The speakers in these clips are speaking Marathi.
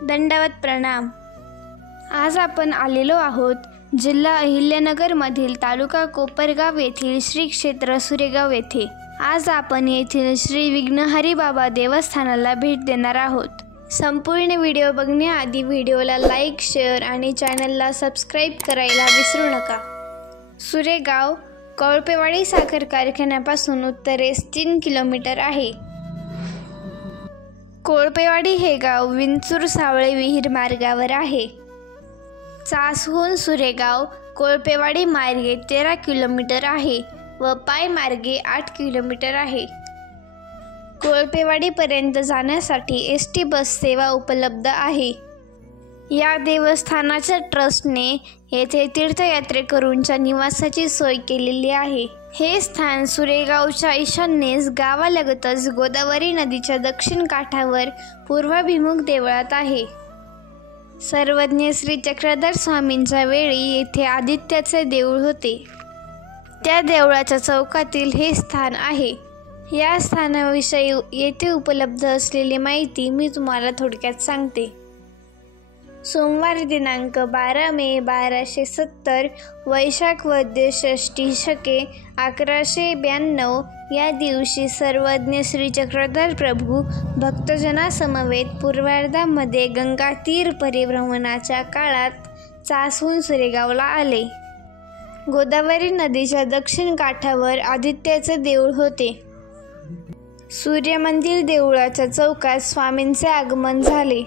दंडवत प्रणाम। आज आपण आलेलो आहोत जिल्हा अहिल्यानगरमधील तालुका कोपरगाव येथील श्री क्षेत्र सुरेगाव येथे। आज आपण येथील श्री विघ्नहरी बाबा देवस्थानाला भेट देणार आहोत। संपूर्ण व्हिडिओ बघण्याआधी व्हिडिओला लाईक, शेअर आणि चॅनलला सबस्क्राईब करायला विसरू नका। सुरेगाव कळपेवाडी साखर कारखान्यापासून उत्तरेस 3 किलोमीटर आहे। कोळपेवाडी हे गाव विंचूर सावळे विहीर मार्गावर आहे। चासहून सुरेगाव कोळपेवाडी मार्गे 13 किलोमीटर आहे व पाय मार्गे 8 किलोमीटर आहे। कोळपेवाडीपर्यंत जाण्यासाठी एसटी बस सेवा उपलब्ध आहे। या देवस्थानाच्या ट्रस्टने येथे तीर्थयात्रेकरूंच्या निवासाची सोय केलेली आहे। हे स्थान सुरेगावच्या ईशान्येस गावालगतच गोदावरी नदीच्या दक्षिण काठावर पूर्वाभिमुख देवळात आहे। सर्वज्ञ श्री चक्रधर स्वामींच्या वेळी येथे आदित्याचे देऊळ होते। त्या देवळाच्या चौकातील हे स्थान आहे। या स्थानाविषयी येथे उपलब्ध असलेली माहिती मी तुम्हाला थोडक्यात सांगते। सोमवार दिनांक 12 मे 1270 वैशाख वद्य षष्टी शके 1192 या दिवशी सर्वज्ञ श्री चक्रधर प्रभू भक्तजनासमवेत पूर्वार्धामध्ये गंगा तीर परिभ्रमणाच्या काळात चासहून सुरेगावला आले। गोदावरी नदीच्या दक्षिण काठावर आदित्याचे देऊळ होते। सूर्यमंदिर देवळाच्या चौकात स्वामींचे आगमन झाले।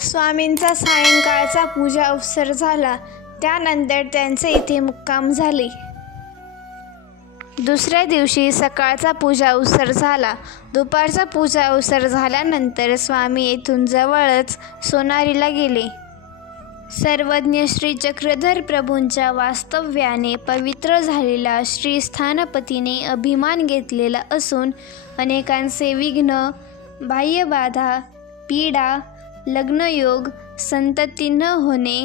स्वामींचा सायंकाळचा पूजा अवसर झाला, त्यानंतर त्यांचे इथे मुक्काम झाले। दुसऱ्या दिवशी सकाळचा पूजा अवसर झाला। दुपारचा पूजा अवसर झाल्यानंतर स्वामी येथून जवळच सोनारीला गेले। सर्वज्ञ श्री चक्रधर प्रभूंच्या वास्तव्याने पवित्र झालेला श्री स्थानपतीने अभिमान घेतलेला असून अनेकांचे विघ्न, बाह्यबाधा, पीडा, लग्नयोग, संतती न होणे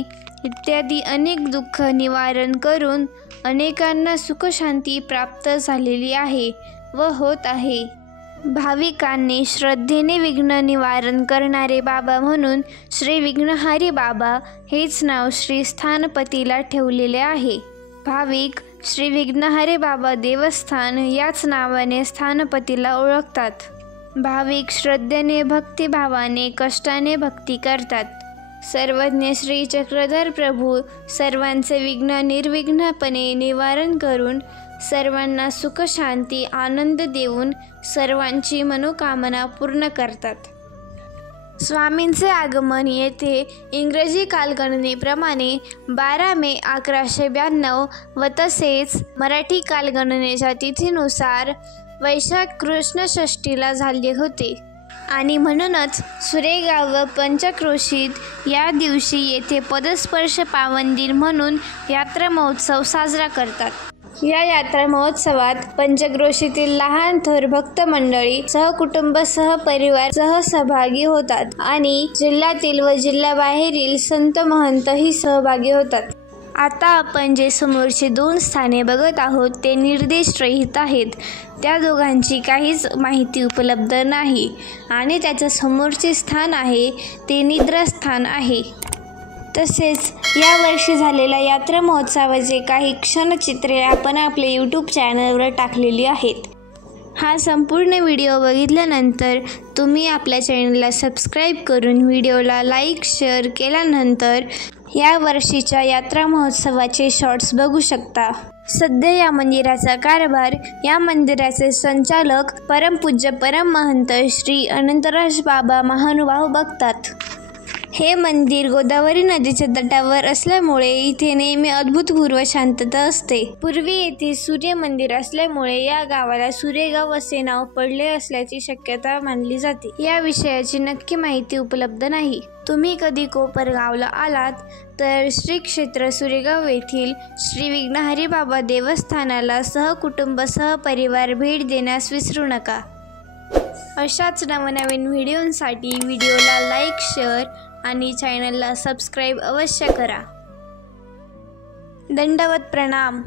इत्यादी अनेक दुःख निवारण करून अनेकांना सुखशांती प्राप्त झालेली आहे व होत आहे। भाविकांनी श्रद्धेने विघ्न निवारण करणारे बाबा म्हणून श्री विघ्नहरी बाबा हेच नाव श्री स्थानपतीला ठेवलेले आहे। भाविक श्री विघ्नहरी बाबा देवस्थान याच नावाने स्थानपतीला ओळखतात। भाविक श्रद्धेने, भक्तिभावाने, कष्टाने भक्ती करतात। सर्वज्ञ श्री चक्रधर प्रभू सर्वांचे विघ्न निर्विघ्नपणे निवारण करून सर्वांना सुख, शांती, आनंद देऊन सर्वांची मनोकामना पूर्ण करतात। स्वामींचे आगमन येथे इंग्रजी कालगणनेप्रमाणे 12 मे 1192 व तसेच मराठी कालगणनेच्या तिथीनुसार वैशाख कृष्ण षष्टीला झाले होते आणि म्हणूनच सुरेगाव व पंचक्रोशीत या दिवशी येथे पदस्पर्श पावन दिन म्हणून यात्रा महोत्सव साजरा करतात। या यात्रा महोत्सवात पंचक्रोशीतील लहान थोर भक्त मंडळी सहकुटुंब, सहपरिवार सहभागी होतात आणि जिल्ह्यातील व जिल्ह्याबाहेरील संत महंतही सहभागी होतात। आता आपण जे समोरचे 2 स्थाने बघत आहोत ते निर्देशरहित आहेत। त्या दोघांची काहीच माहिती उपलब्ध नाही आणि त्याच्या समोरचे स्थान आहे ते निद्रास्थान आहे। तसेच यावर्षी झालेल्या यात्रा महोत्सवाचे काही क्षणचित्रे आपण आपल्या यूट्यूब चॅनलवर टाकलेली आहेत। हा संपूर्ण व्हिडिओ बघितल्यानंतर तुम्ही आपल्या चॅनलला सबस्क्राईब करून व्हिडिओला लाईक, शेअर केल्यानंतर या वर्षीच्या यात्रा महोत्सवाचे शॉर्ट्स बघू शकता। सध्या या मंदिराचा कारभार या मंदिराचे संचालक परमपूज्य परममहंत श्री अनंतराज बाबा महानुभाव बघतात। हे मंदिर गोदावरी नदीच्या तटावर असल्यामुळे इथे नेहमी अभूतपूर्व शांतता असते। पूर्वी येथे सूर्य मंदिर असल्यामुळे या गावाला सुरेगाव असे नाव पडले असल्याची शक्यता मानली जाते। या विषयाची नक्की माहिती उपलब्ध नाही। तुम्ही कधी कोपरगावला आलात तर श्री क्षेत्र सुरेगाव येथील श्री विघ्नहरी बाबा देवस्थानाला सहकुटुंब, सहपरिवार भेट देण्यास विसरू नका। अशाच नवनवीन व्हिडिओंसाठी व्हिडिओला लाईक, शेअर आणि चॅनलला सबस्क्राईब अवश्य करा। दंडवत प्रणाम।